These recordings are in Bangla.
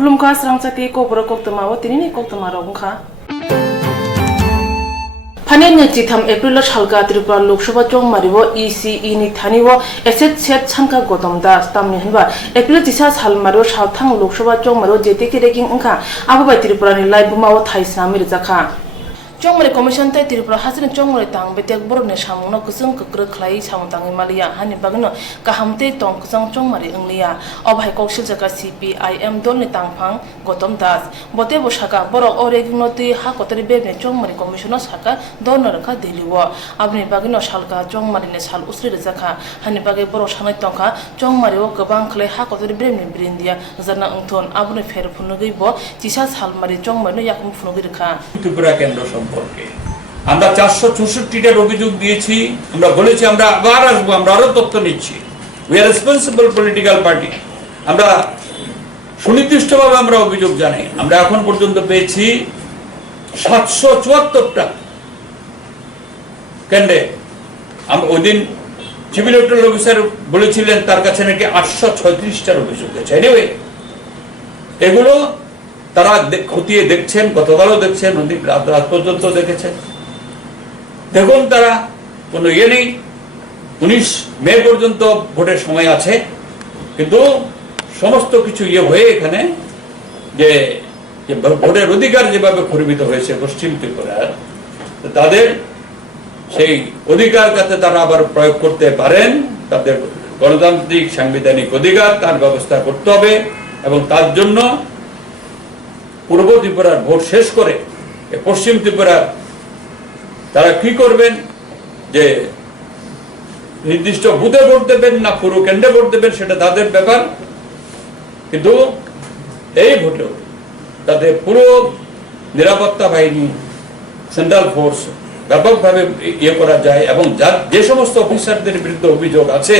खुलुमखा स्रांगचाति कोकबरक कोक्तमा व तिनि कोक्तमा रंखा फाने चिथाम एप्रिल सालका त्रिपुरा लोकसभा चौमारिवो ECE नि थानिवो एसेट सेट छानका गौतम दास तामनि हनबा एप्रिल तिसा सालमारो सावथां लोकसभा चौमारो जेतेके रेकिं अंखा आबो त्रिपुरा नि लाइबुमावो थाइसा मिरजाखा चौमारी कमिशन तै त्रिपुरा हासिन चौमारी तांग बेतेक बरने सामुनो कुसुं कक्र खलाई सामुतांगि मालिया हानि बागनो काहामते तंग कुसुं चौमारी अंगलिया अभाय कौशल जका CPIM दलनि तांगफां गौतम दास बते बसाका बरक अरेगिनोति हा कतरि बेबने चौमारी कमिशन साका दनरखा दिलिवो आबनि बागनो सालका चौमारिनि साल उसरि रजाखा हानि बागे बरक सानै तंखा चौमारिओ गोबां खले हा कतरि बेबने ब्रिन्दिया जाना अंथन आबनि फेर फुनुगैबो तिसा सालमारि चौमारिनो याकुम फुनुगैरखा त्रिपुरा केंद्र আমরা 464টার অভিযোগ দিয়েছি আমরা বলেছি আমরা আবার আসবো আমরা আরো তথ্য নিচ্ছি we are responsible political party আমরা সুনির্দিষ্টভাবে আমরা অভিযোগ জানাই আমরা এখন পর্যন্ত পেয়েছি 774টা কেন্দ্রে আমরা ওইদিন সিভিল ইলেকট্রাল অফিসার বলেছিলেন তার কাছে নাকি 836টার অভিযোগ আছে এনিওয়ে এগুলো তারা খতিয়ে দেখছেন গতকালও দেখছেন অনেক রাত পর্যন্ত দেখেছেন দেখুন তারা কোনো ইয়ে নেই 19 মে পর্যন্ত ভোটের সময় আছে কিন্তু সমস্ত কিছু ইয়ে হয়ে এখানে যে ভোটের অধিকার যেভাবে খর্বিত হয়েছে পশ্চিম ত্রিপুরার তাদের সেই অধিকার যাতে তারা আবার প্রয়োগ করতে পারেন তাদের গণতান্ত্রিক সাংবিধানিক অধিকার তার ব্যবস্থা করতে হবে এবং তার জন্য পূর্ব ত্রিপুরার ভোট শেষ করে পশ্চিম ত্রিপুরা তারা কি করবেন যে নির্দিষ্ট বুথে ভোট দেবেন না পুরো কেন্দ্রে ভোট দেবেন সেটা তাদের ব্যাপার কিন্তু এই ভোটেও তাদের পুরো নিরাপত্তা বাহিনী সেন্ট্রাল ফোর্স ব্যাপকভাবে ইয়ে করা যায় এবং যে সমস্ত অফিসারদের বিরুদ্ধে অভিযোগ আছে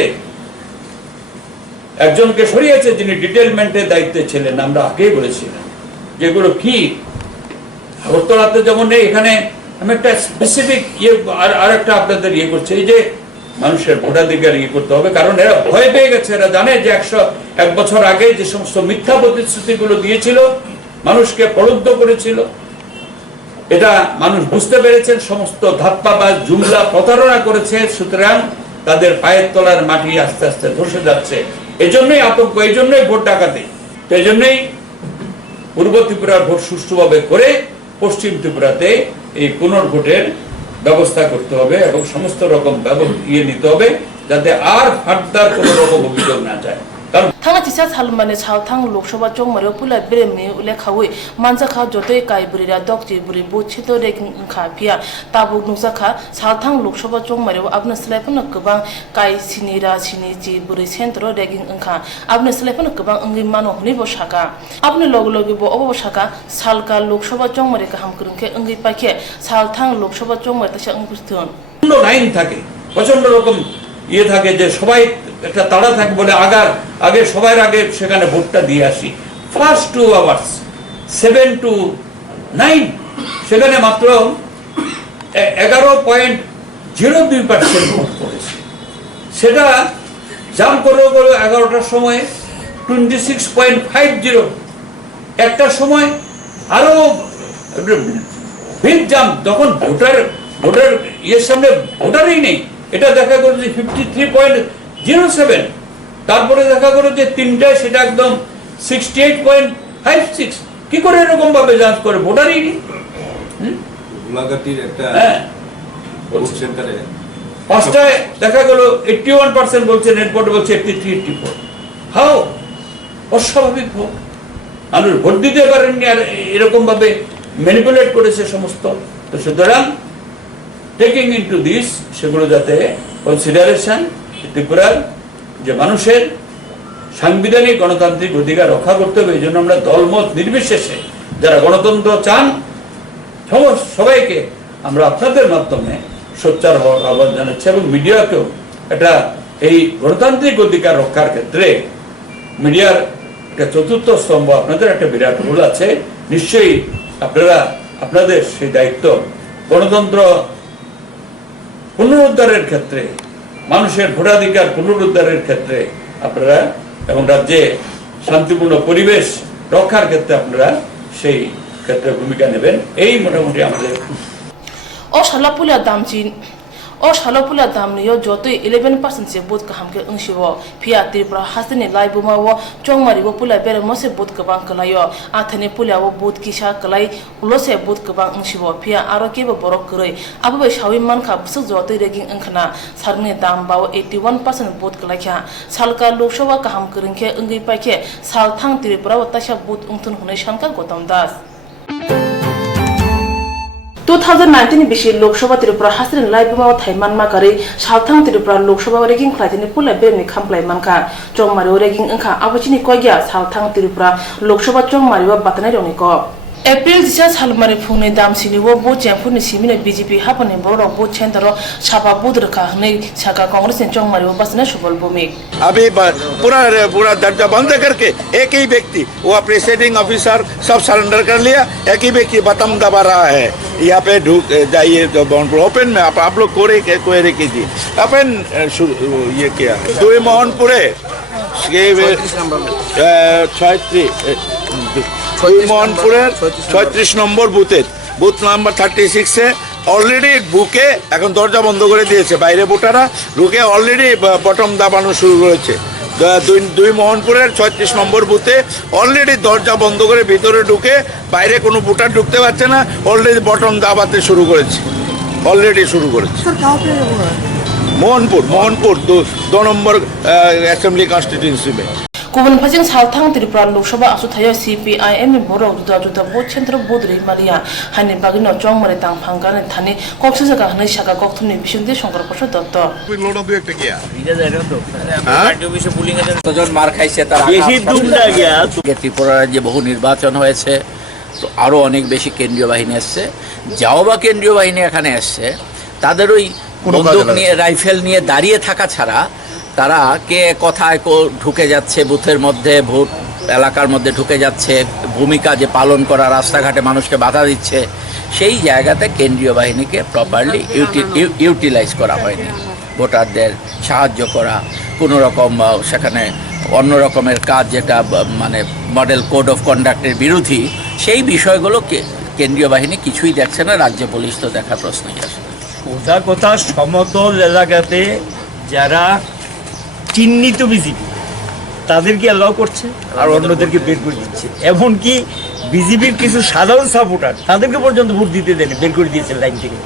একজনকে সরিয়েছে যিনি ডিটেলমেন্টের দায়িত্বে ছিলেন আমরা আগেই বলেছিলাম যেগুলো কি আগরতলাতে যেমন নেই এখানে আমি একটা স্পেসিফিক ইয়ে আর একটা আপনাদের ইয়ে করছে এই যে মানুষের ভোটাধিকার ইয়ে করতে হবে কারণ এরা ভয় পেয়ে গেছে এরা জানে যে 101 বছর আগে যে সমস্ত মিথ্যা প্রতিশ্রুতিগুলো দিয়েছিল মানুষকে প্রলুব্ধ করেছিল এটা মানুষ বুঝতে পেরেছেন সমস্ত ধাপ্পাবাজ জুমলা প্রতারণা করেছে সুতরাং তাদের পায়ের তলার মাটি আস্তে আস্তে ধসে যাচ্ছে এজন্যই আতঙ্ক এইজন্যই ভোট ডাকাতি এইজন্যই পূর্ব ত্রিপুরার ভোট সুষ্ঠুভাবে করে পশ্চিম ত্রিপুরাতে এই পুনর্ভোটের ব্যবস্থা করতে হবে এবং সমস্ত রকম ইয়ে নিতে হবে যাতে আর ফার্দার কোনো রকম অভিযোগ না যায় थांगा तिसा सालमाने सावथां लोकसभा चौमारिओ पुला ब्रेमनि उलेखावै मानजाखा जतै काइबुरिरा दक्ति बुरि बुचितो रेकिं खाफिया ताबुक नुजाखा सावथां लोकसभा चौमारिओ आबनो स्लाइफनो गोबां काइ सिनिरा सिनिजि बुरि सेन्टर रेकिं अंखा आबनो स्लाइफनो गोबां अंगि मानो हनि बसाका आबनो लग बो अबो बसाका सालका लोकसभा चौमारि गाहाम करंखे अंगि पाखे सावथां लोकसभा चौमारि तसा अंगुस्तन লাইন থাকে প্রচন্ড রকম ইয়ে থাকে যে সবাই একটা তাড়া থাকে বলে আগে সবার আগে সেখানে ভোটটা দিয়ে আসি ফার্স্ট 2 আওয়ার্স 7 to 9 সেখানে মাত্র 11.02% ভোট পড়েছে সেটা জাম করে 11টার সময় 26.50 একটার সময় আরো বিগ জাম তখন ভোটার ইয়ের সামনে ভোটারই নেই এটা দেখা গেল যে 53.07 তারপরে দেখা গেল যে তিনটায় সেটা একদম 68.56 কি করে এরকম ভাবে যাঞ্চ করে ভোটারই নেই গুলাগাটির একটা ভোট সেন্টারে পাঁচটায় দেখা গেল 81% বলছে নেটবোর্ড বলছে 83-84 হাও অস্বাভাবিক ভোট মানুষ ভোট দিতে পারেননি আর এরকম ভাবে ম্যানিপুলেট করেছে সমস্ত তো সুতরাং টেকিং ইনটু দিস সেগুলো যাতে কনসিডারেশন ত্রিপুরার যে মানুষের সাংবিধানিক গণতান্ত্রিক অধিকার রক্ষা করতে হবে এই জন্য আমরা দলমত নির্বিশেষে যারা গণতন্ত্র চান সবাইকে আমরা আপনাদের মাধ্যমে সোচ্চার হওয়ার আহ্বান জানাচ্ছি এবং মিডিয়াকেও এটা এই গণতান্ত্রিক অধিকার রক্ষার ক্ষেত্রে মিডিয়ার একটা চতুর্থ স্তম্ভ আপনাদের একটা বিরাট রোল আছে নিশ্চয়ই আপনারা আপনাদের সেই দায়িত্ব গণতন্ত্র পুনরুদ্ধারের ক্ষেত্রে মানুষের ভোটাধিকার পুনরুদ্ধারের ক্ষেত্রে আপনারা এবং রাজ্যে শান্তিপূর্ণ পরিবেশ রক্ষার ক্ষেত্রে আপনারা সেই ক্ষেত্রে ভূমিকা নেবেন, এই মোটামুটি আমাদের। সালাপুলা দামচিন সালাপুলা দামনিयो जतोय 11% से बुत का हमके अंशिवो फिया त्रिपुरा हासने लाइबुमावो चोंगमारिबो पुला बेरे मसे बुत का बांग कलायो आथने पुलावो बुत किसा कलाई उलोसे बुत का बांग अंशिवो फिया आरो केबो बरक करय आबो शावी मानखा बसु जतोय रेगिं अंखना सारने दामबाव 81% बुत कलाख्या सालका लोकसभा का हम करंखे अंगै पाखे साल थांग त्रिपुरा वताशा बुत उंथुन हुनै शानका गौतम दास 2019 बिशि लोकसभा त्रिपुरा हासरिन लाइबुमाव थाइमान माकारै सालथां त्रिपुरा लोकसभा रेगिं ख्लाइदिनि पुला बेरनि खामप्लाय मानखा चोंगमारिव रेगिं अंखा आबचिनि कयग्या सालथां त्रिपुरा लोकसभा चोंगमारिव बातनाय रंनिको एप्रिल 10 सालमारि फुंनि दामसिनिवो बो चेंफुनि सिमिने बीजेपी हापने बरो बो छेंदरो छापा बुद्रखा हनै छाका कांग्रेस चोंगमारिव बसने सुबल भूमि अभी पूरा दर्जा बंद करके एक ही व्यक्ति वो प्रिसाइडिंग ऑफिसर सब सरेंडर कर लिया, एक ही व्यक्ति बटन दबा रहा है। यहाँ पे ढूक जाइए तो बाउंड्री ओपन में आप लोग क्वेरी कीजिए अपन ये क्या दुई मोहनपुरे मोहनपुरे 36 নম্বর বুথ নাম্বার 36 से অলরেডি বুকে এখন দরজা বন্ধ করে দিয়েছে, বাইরে ভোটাররা ঢুকে অলরেডি বটম দাবানো শুরু করেছে। দুই মোহনপুরের 36 নম্বর বুথে অলরেডি দরজা বন্ধ করে ভিতরে ঢুকে বাইরে কোনো ভোটার ঢুকতে পারছে না, অলরেডি বটম দাবাতে শুরু করেছে, मोहनपुर 2 नंबर असेंबली कॉन्स्टिट्यूंसी में। गुबुन फारसेथिं सालथां त्रिपुरा लोकसभा आसुथायाव CPIM बरक जुदा बुथ सेन्टर बुथ रैमालिया हानि बागिनो चोंगमारि दांफांगाने थानि कक्सजागा हनै शाखा कोक्तुमनि बिसुंदि शंकर प्रसाद दत्त মার খাইছে তার ত্রিপুরা রাজ্যে বহু নির্বাচন হয়েছে, তো আরও অনেক বেশি কেন্দ্রীয় বাহিনী আসছে, যাও বা কেন্দ্রীয় বাহিনী এখানে আসছে তাদের ওই বন্দুক নিয়ে রাইফেল নিয়ে দাঁড়িয়ে থাকা ছাড়া তারা কে কোথায় ঢুকে যাচ্ছে বুথের মধ্যে, ভোট এলাকার মধ্যে ঢুকে যাচ্ছে, ভূমিকা যে পালন করা, রাস্তাঘাটে মানুষকে বাধা দিচ্ছে, সেই জায়গাতে কেন্দ্রীয় বাহিনীকে প্রপারলি ইউটিলাইজ করা হয়নি। ভোটারদের সাহায্য করা, কোনো রকম সেখানে অন্য রকমের কাজ যেটা মানে মডেল কোড অফ কন্ডাক্টের বিরোধী, সেই বিষয়গুলো কেন্দ্রীয় বাহিনী কিছুই দেখছে না, রাজ্য পুলিশ তো দেখার প্রশ্নই আসে। কথা সমতল এলাকাতে যারা চিহ্নিত বিজেপি তাদেরকে অ্যালাউ করছে আর অন্যদেরকে বের করে দিচ্ছে, এমনকি বিজেপির কিছু সাধারণ সাপোর্টার তাদেরকে পর্যন্ত ভোট দিতে দেয়নি, বের করে দিয়েছে লাইন থেকে।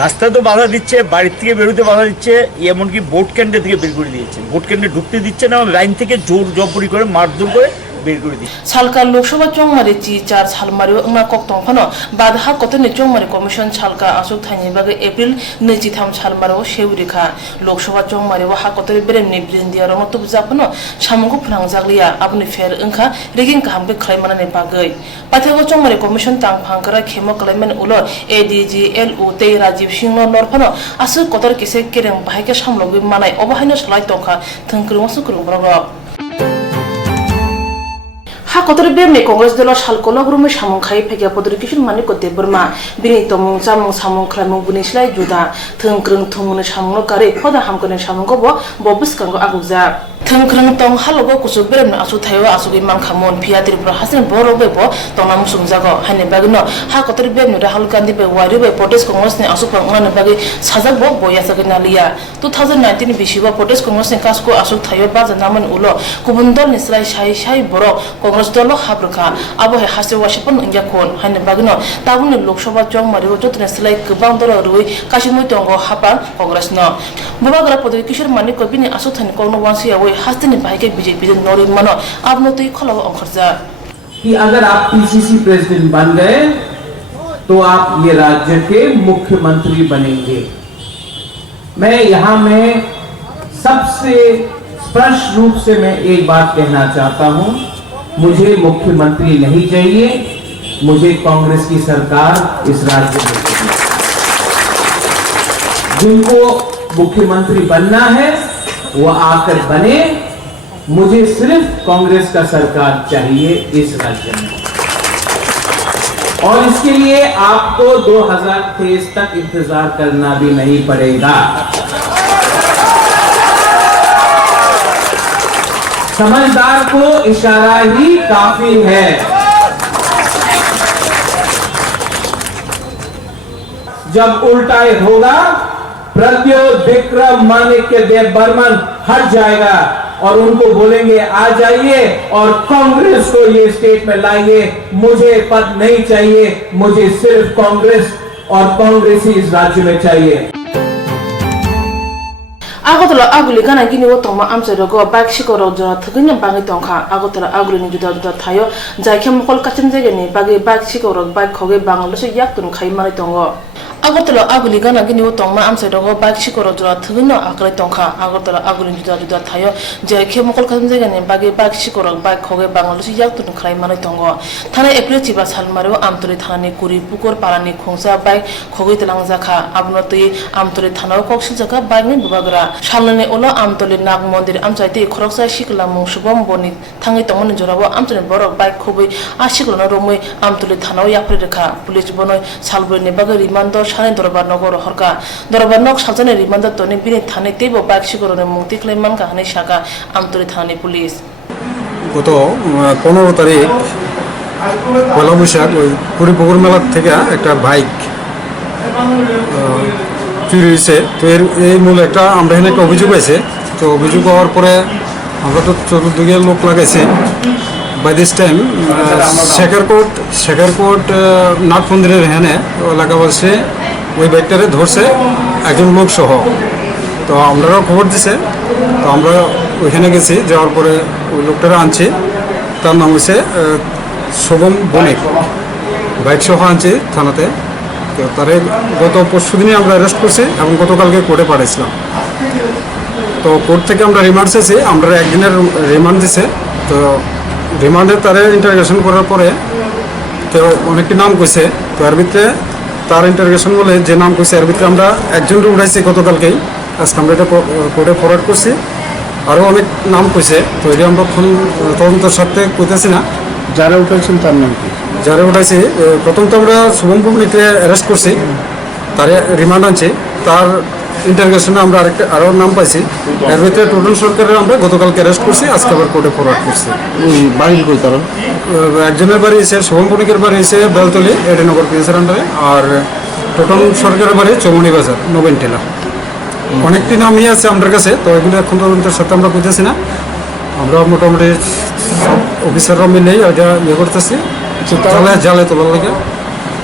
রাস্তা তো বাধা দিচ্ছে, বাড়ির থেকে বেরোতে বাধা দিচ্ছে, এমনকি ভোট কেন্দ্র থেকে বের করে দিয়েছে, ভোট কেন্দ্রে ঢুকতে দিচ্ছে না, লাইন থেকে জোর জবরি করে মারধর করে বের করে দিচ্ছে। सालका लोकसभा चोंगमारि 4 सालमारि अंगना कोक्तंफानो बादहा कतनि चोंगमारि कमिशन सालका आसुक थाइनि बागै एप्रिल 23 सालमारि शेवरिखा लोकसभा चोंगमारि हा कतनि बेरेमनि ब्रिन्दिया रमतु जाफनो सामंगु फनांजागलिया आबनि फेर अंखा रेगिं काहामबे खलायमानानि बागै पाथेगो चोंगमारि कमिशन तांफांकरा खेमो खलायमान उलो ADGLU ते राजीव सिंह नरफानो आसु कतर किसे केरें बाहायके सामलगै मानाय अबाहायनो सलाय तंखा थंख्रुमसु खुरुमब्रग हा कतर बेमने कांग्रेस दल सालकोला गुरुमे सामंखाय फेगिया पदरी किशोर मानि कोते बर्मा बिनि तमंग जामंग सामंग ख्लामंग बुनिस्लाय जुदा थंख्रंग थंमने सामंग कारे फदा हामकने सामंगो बबिसकांगो आगुजा थंख्रंग तंग हालगो कुसु बेमने आसु थायो आसुगि मानखामन फिया त्रिपुरा हासन बरोबेबो तंनाम सुंजागो हाने बागनो हा कतर बेमने राहुल गांधी बे वारिबे प्रदेश कांग्रेस ने आसु फंगने बागै साजाबो बयासगना लिया 2019 बिसिबा प्रदेश कांग्रेस ने कासको आसु थायो बाजा नामन उलो गुबुन दल निस्राय साय बरो कांग्रेस दल हाब्रखा आबो हासे वासिपन इंजाखन हाने बागनो ताबुनि लोकसभा चोंगमारि जतने सलाय गोबां दल रुइ कासिमु तंगो हापा कांग्रेस न बुबाग्रा पदवी किशोर मानि कबिनि आसु थानि कौनो वांसिया वे हास्तिनि बाइके बीजेपी नोरि मनो आपनो तै खलाव अंखरजा कि अगर आप PCC प्रेसिडेंट बन गए तो आप ये राज्य के मुख्यमंत्री बनेंगे। मैं यहाँ में सबसे स्पष्ट रूप से मैं एक बात कहना चाहता हूँ, मुझे मुख्यमंत्री नहीं चाहिए, मुझे कांग्रेस की सरकार इस राज्य में चाहिए। जिनको मुख्यमंत्री बनना है वो आकर बने, मुझे सिर्फ कांग्रेस का सरकार चाहिए इस राज्य में। और इसके लिए आपको 2023 तक इंतजार करना भी नहीं पड़ेगा। समझदार को इशारा ही काफी है। जब उल्टा होगा, प्रद्योत विक्रम माणिक्य देव बर्मन हट जाएगा और उनको बोलेंगे आ जाइए और कांग्रेस को ये स्टेट में लाइए, मुझे पद नहीं चाहिए, मुझे सिर्फ कांग्रेस और कांग्रेसी इस राज्य में चाहिए। Agotala aguli gana gini wo tongma amserogo bike shikoro jora thugin bangi tongkha agotala aguli ni juda juda thayo jaike mokol kachin jege ni bagi bike shikoro bike khoge banglo se yak tun khai mari tongo agotala aguli gana gini wo tongma amserogo bike shikoro jora thugin akle tongkha agotala aguli ni juda juda thayo jaike mokol kachin jege ni bagi bike shikoro bike khoge banglo se yak tun khai mari tongo thana April chiba salmaro amturi thani kuri pukor parani khongsa bike khoge telangja kha abnoti amturi thana koksil jaka bike ni bubagra সামনে ওলা আমতলি নাগ মন্দির আমচাইতে খরকসা শিকলা মুসুবম বনি থাঙ্গি তমন জরাবো আমচনে বরক বাইক খুবই আশিকলন রমই আমতলি থানাও ইয়াফরে রেখা পুলিশ বনয় সালবনি বাগে রিমান্ড সানে দরবার নগর হরকা দরবার নক সাজানে রিমান্ড তনি বিনি থানে তেবো বাইক শিকরনে মুক্তি ক্লেমান কাহানি শাখা আমতলি থানানি পুলিশ গত 15 তারিখ পয়লা বৈশাখ ওই পুরীপুকুর মেলা থেকে একটা বাইক চুরি হয়েছে। তো এই মূল একটা আমরা এখানে একটা অভিযোগ হয়েছে। তো অভিযোগ হওয়ার পরে আমরা তো চতুর্দিকে লোক লাগাইছি। বাই দিস টাইম শেখারকোট নাট মন্দিরের এখানে এলাকাবাসী ওই বাইকটারে ধরছে একজন লোক সহ। তো আমরাও খবর দিছে, তো আমরা ওইখানে গেছি, যাওয়ার পরে ওই লোকটারা আনছি। তার নাম হচ্ছে শোভম বণিক, বাইক সহ আনছি থানাতে। তো তারে গত পরশু দিনে আমরা অ্যারেস্ট করছি এবং গতকালকে কোর্টে পাঠাইছিলাম। তো কোর্ট থেকে আমরা রিমান্ড চেয়েছি, আমরা একদিনের রিমান্ড দিছে। তো রিমান্ডে তারে ইন্টারোগেশন করার পরে তো অনেকটি নাম কইছে। তো এর ভিতরে তার ইন্টারোগেশন বলে যে নাম কইছে এর ভিতরে আমরা একজনকে উঠাইছি গতকালকেই, আজকে আমরা এটা কোর্টে ফরওয়ার্ড করছি। আরও অনেক নাম কইছে, তো এটা আমরা তদন্তের সাথে কইতেছি না। যারা উঠেছেন তার নাম কি? যারা উঠাইছি প্রথম তো আমরা শুভম ভূমিকে অ্যারেস্ট করছি, তার রিমান্ড আনছি। তার ইন্টারোগেশনে আমরা আরও নাম পাইছি। এর ভিতরে টোটাল সরকারের আমরা গতকালকে অ্যারেস্ট করছি, আজকে আবার কোর্টে ফরওয়ার্ড করছি। বাড়ি কই তারা? একজনের বাড়ি এসে শুভম ভূমিকের বাড়ি এসে বেলতলি এডিনগর পিএসের আন্ডারে, আর টোটাল সরকারের বাড়ি চৌমনি বাজার নবেন টেলা। অনেকটি নামই আছে আমাদের কাছে, তো এগুলো এখন তদন্তের সাথে আমরা বুঝতেছি না। আমরা মোটামুটি সব অফিসাররা মিলেই এটা ইয়ে করতেছি জালে তোলার লাগে।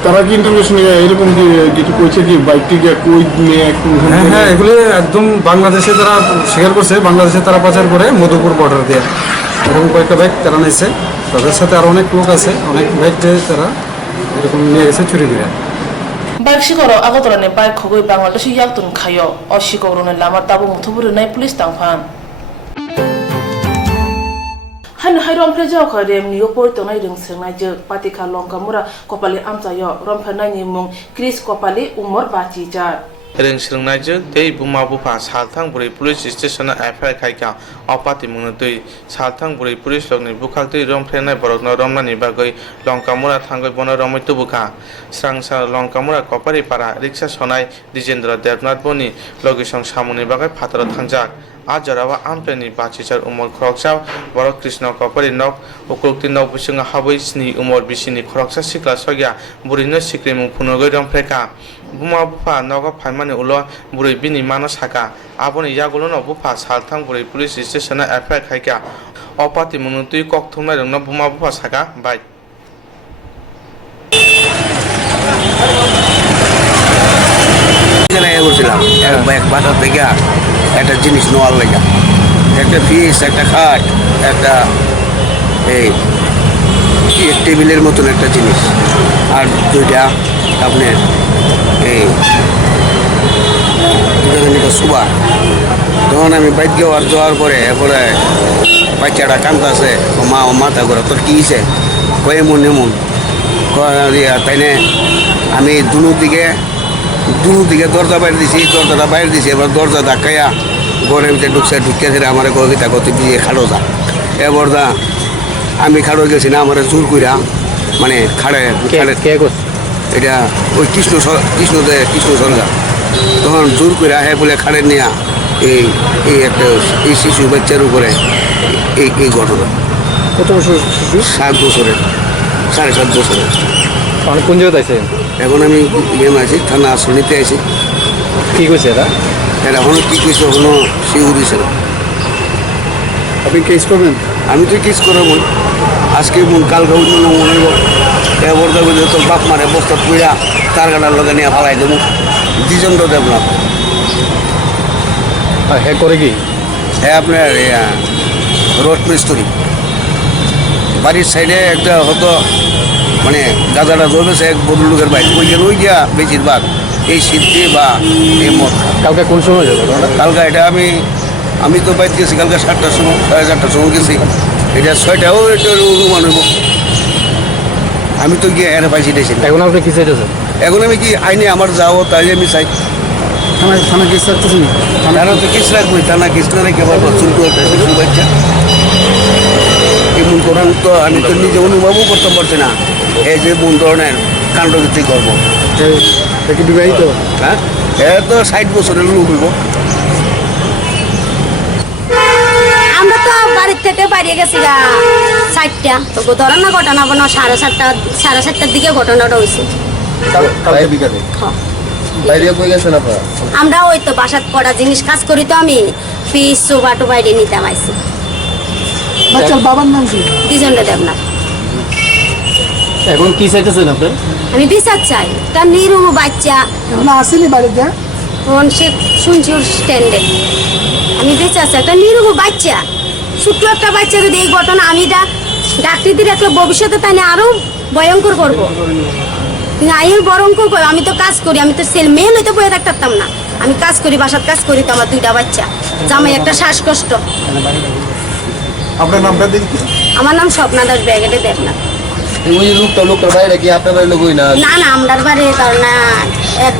তারা কি ইন্টারভিউ এরকম কি কিছু কইছে কি বাইকটি কই নিয়ে? হ্যাঁ হ্যাঁ, এগুলি একদম বাংলাদেশে তারা স্বীকার করছে, বাংলাদেশে তারা পাচার করে মধুপুর বর্ডার দিয়ে এরকম কয়েকটা বাইক তারা নিয়েছে। তাদের সাথে আরও অনেক লোক আছে, অনেক বাইক তারা এরকম নিয়ে গেছে চুরি করে। বাইক শিকরো আগতরানে বাইক খগৈ বাংলাদেশে ইয়াকতুন খায়ো অশিকরনে লামা তাবো মুথবুরে নাই police তাংফান Han hayrom prejo kharem niyo porto nai ring sengai je patika longka mura kopali amchayo romphana ni mung Chris kopali umor bachi jar ring sengai je tei buma bupa salthang buri police station a FI khaika opati mung tui salthang buri police log ni bukhal tui romphana borok no romna ni bagoi longka mura thangoi bono romoi tu bukha srangsa longka mura kopari para riksha sonai Dijendra Devnath boni logisong samuni bagai phatara thangjak Ajarawa ampeni bachichar umor khoroksa borok Krishna kopari nok ukulti nok bisinga haboi sni umor bisini khoroksa sikla sogya burino sikrimung phunogoi rompreka buma bupa noga phaimani ulo buri bini mano saka aboni yagulo no bupa salthang buri police station a FI khaika opati munutui Koktwma rungno buma bupa saka bai এক বাজার থেকে একটা জিনিস নেওয়ার লেগে একটা ফিস একটা খাট একটা এই টেবিলের মতন একটা জিনিস আর দুইটা আপনার এই সুবা। তখন আমি বাইক যাওয়ার পরে এরপরে বাচ্চাটা কান্দতেছে, মা ও মাথা করে তোর কী হয়েছে কয়ে এমন এমন তাইনে আমি দুনো দিকে দরজা বাইরে দিছি, দরজাটা বাইরে দিছি। এবার দরজা ধাক্কাইয়া ঘরের ভিতরে ঢুকে ধরে আমার গিতা গতি দিয়ে খাড়ো যা এবার দা আমি খাড়ো গেছি না, আমার জোর কইরা মানে খাড়ে এটা ওই কৃষ্ণ সরকার তখন জোর কইরা হ্যাঁ বলে খাড়ে নিয়া এই একটা এই শিশু বাচ্চার উপরে এই ঘটনা। কত বছর শিশু? 7 বছরের, 7.5 বছরের। মানে কোন জায়গায় আছেন এখন? আমি আছি থানা আশ্রনীতে আছি। কি কইছে এরা? এরা এখনো কি কইছে এখনো শিউর দিছে না। আপনি কেস করবেন? আমি তো কেস করাবো আজকে কালকে অন্য মনে হইব এবার দেখবো যে তোর বাপ মারে বস্তা পুড়া তার গাড়ার লগে নিয়ে ফালাই দেবো। দুজন তো দেব না। হ্যাঁ করে কি? হ্যাঁ আপনার রোড মিস্ত্রি বাড়ির সাইডে একটা হতো মানে গাঁজাটা জমেছে এক বড় লোকের বাইক ওই গিয়া বেশিরভাগ এই সিদ্ধি বা এই মদ। কালকে কোন সময় যাবে? কালকে এটা আমি তো বাইক গেছি কালকে 7টার সময়, 4:30টার সময় গেছি। এটা 6টাও এটা অনুমান হইব। আমি তো গিয়ে এর পাইছি দিয়েছি। এখন আপনি কি চাইতেছেন? এখন আমি কি আইনে আমার যাও তাই আমি চাই। থানা কেস রাখতেছেন? থানা তো কেস রাখবো, থানা কেস না রেখে চুলটু একটা শিশু বাচ্চা এমন করার তো আমি তো নিজে অনুভবও করতে পারছি না। এই যে কোন ধরনের কাণ্ডকীর্তি করবো। কি বিবাহিত? হ্যাঁ, এ তো 60 বছরের লোক হইব। আমরা তো বাড়ির থেকে বাড়িয়ে গেছি 4টা, তো ধরেন না ঘটনা বনা 7:30টার দিকে ঘটনাটা হয়েছে। বিকালে হ্যাঁ। বাইরে কই গেছেন আপনারা? আমরা ওই তো বাসাত করা জিনিস কাজ করি, তো আমি পিস সোফাটো বাইরে নিতাম আইছি। বাচ্চার বাবার নাম কি? দুজনটা দেব না। এখন কি চাইতেছেন আপনি? আমি বিচার চাই। তার নিরুহ বাচ্চা না আসেনি বাড়িতে? ফোন সে শুনছি ওর স্ট্যান্ডে। আমি বিচার চাই, একটা নিরুহ বাচ্চা, ছোট্ট একটা বাচ্চা যদি এই ঘটনা আমি ডাক্তারদের একটা ভবিষ্যতে তাই না আরো ভয়ঙ্কর করবো। আইন ভয়ঙ্কর করবো। আমি তো কাজ করি, আমি তো মেয়ে হইতে বয়ে থাকতাম না। আমি কাজ করি, বাসার কাজ করি, তো আমার 2টা বাচ্চা, জামাই একটা শ্বাসকষ্ট। আপনার নামটা দেখি? আমার নাম স্বপ্নাদাস ব্যাগেটে দেবনা। ওই লোকটার বাইরে কি আপনার বাড়ি লোক না? না না, আমরার বাড়ি কারণ 1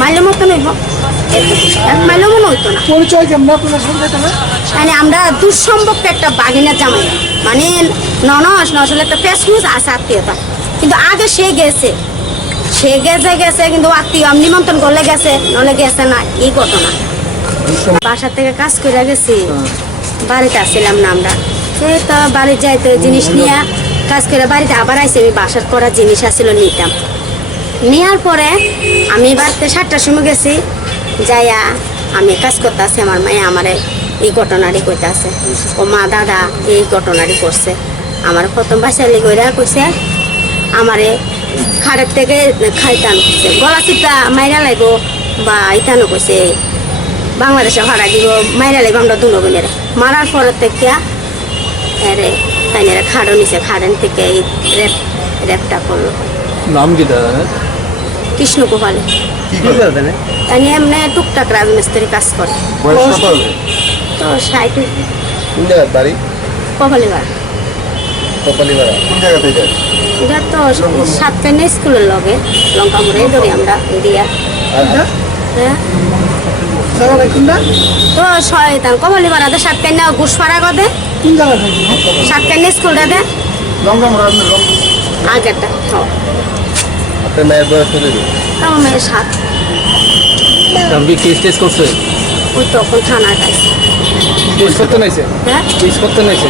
মাইলের মতো নইব, 1 মাইলের মনে হইতো না। পরিচয় কেমন আপনার সঙ্গে? মানে আমরা দুঃসম্পর্ক একটা বাগিনা জামাই, মানে নসলে একটা ফেসনুস আছে আত্মীয়তা, কিন্তু আগে সে গেছে কিন্তু আত্মীয় আমি নিমন্ত্রণ করলে গেছে, নলে গেছে না, এই ঘটনা। বাসা থেকে কাজ করে গেছি, বাড়িতে আসছিলাম না আমরা। সেই তো বাড়ি যাইতে জিনিস নিয়ে কাজ করে বাড়িতে আবার আইসি। আমি বাসার করা জিনিস আসছিল, নিতাম। নেওয়ার পরে আমি বাড়িতে 7টার সময় গেছি, যাইয়া আমি কাজ করতে আসি। আমার মায়ে আমারে এই ঘটনাটি কইতে আছে, ও মা দাদা এই ঘটনাটি করছে। আমার প্রথম বাসালি কইরা কইছে আমারে খাড়ের থেকে খাইতানো কইছে, গলা চিপা মাইরা লাগব বা ইতানো কইছে, বাংলাদেশে ভাড়া দিব মাইরা লাগবে আমরা 2 বোনের। মারার পরের থেকে এরে তাইনেরা খাড়ো নিছে, খাড়েন থেকে এই রেপটা করলো। নাম কি দাদা? কৃষ্ণ গোপালে। তাই এমনি টুকটাক রাজমিস্ত্রি কাজ করে। তো 60 কোন জায়গার বাড়ি? কপালিবাড়া। কোন জায়গাতে এটা? এটা তো 7 স্কুলের লগে লঙ্কা মুড়ে ধরি আমরা এরিয়া। হ্যাঁ তো শয়তান কপালিবাড়াতে 7 ঘুষপাড়া কদে 7 স্কুলটাতে আগেরটা। আপনার মেয়ের বয়স কত? আমার মেয়ের 7। আপনি কেস টেস করছে? ওই তখন থানায় পাইছে। কেস করতে নাইছে? হ্যাঁ কেস করতে নাইছে।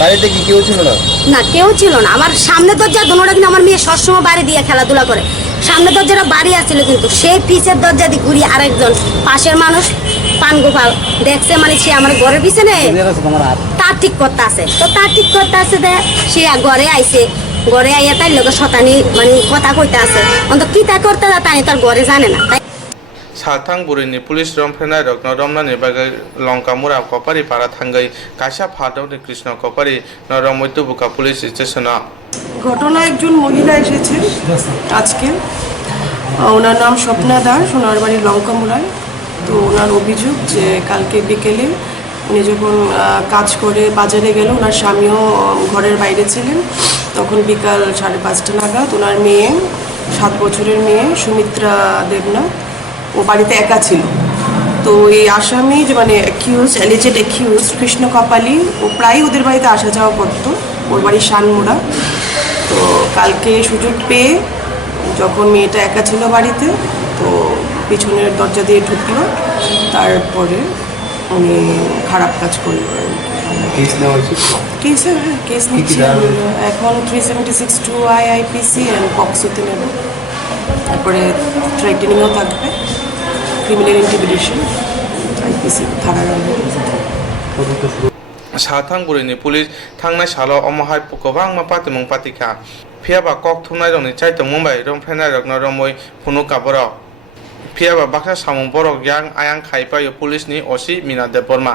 বাড়িতে কি কেউ ছিল না? না, কেউ ছিল না। আমার সামনে দরজা দোনোটা, কিন্তু আমার মেয়ে সবসময় বাড়ি দিয়ে খেলাধুলা করে। সামনে দরজাটা বাড়ি আসছিল, কিন্তু সেই পিছের দরজা দিয়ে ঘুরিয়ে আরেকজন পাশের মানুষ পানগোপাল দেখছে, মানে সে আমার ঘরের পিছনে তার ঠিক করতে আছে। তো তার ঠিক করতে আছে দে সে ঘরে আইছে, ঘরে আইয়া তার লোকের শতানি মানে কথা কইতে আছে, অন্তত কি তা করতে তাই তার ঘরে জানে না। साथां बुरैनि पुलिस रमफ्रेनाय रत्न रमनानि बागै लंकामुरा कपारि पारा थांगै काशा फादौनि कृष्ण कपारि नरमैत्य बुका पुलिस स्टेशना। ঘটনা একজন মহিলা এসেছে আজকে, ওনার নাম স্বপ্না দাস, ওনার বাড়ি লঙ্কামুড়ায়। তো ওনার অভিযোগ যে কালকে বিকেলে উনি যখন কাজ করে বাজারে গেল, ওনার স্বামীও ঘরের বাইরে ছিলেন, তখন বিকাল 5:30 নাগাদ ওনার মেয়ে 7 বছরের মেয়ে সুমিত্রা দেবনা ও বাড়িতে একা ছিল। তো এই আসামি যে মানে অ্যালিজেড অ্যাকিউজ কৃষ্ণ কপালি, ও প্রায় ওদের বাড়িতে আসা যাওয়া করতো, ওর বাড়ি শানমুড়া। তো কালকে সুযোগ পেয়ে যখন মেয়েটা একা ছিল বাড়িতে, তো পিছনের দরজা দিয়ে ঢুকলো, তারপরে উনি খারাপ কাজ করলো কেস নেওয়া হয়েছে কেস নিচ্ছি এখন 376 IIPC অ্যান্ড পক্সোতে নেব তারপরে থ্রেটেনিংও থাকবে ক্রিমিনাল ইন্টিমিডেশন IPC থানার সাথাং বুড়িনি পুলিশ থাংনাই সালো অমহাই গোबां পাতিमुं पातिखा फियाबा कक्थुमनाय रंनि चाइतो मुम्बाइ रंफ्रायनाय रगना रंमै फुनु काबराव फियाबा बाक्सा सामुं बरक यां आयां खाइपायो पुलिसनि ओसि मीना देबबर्मा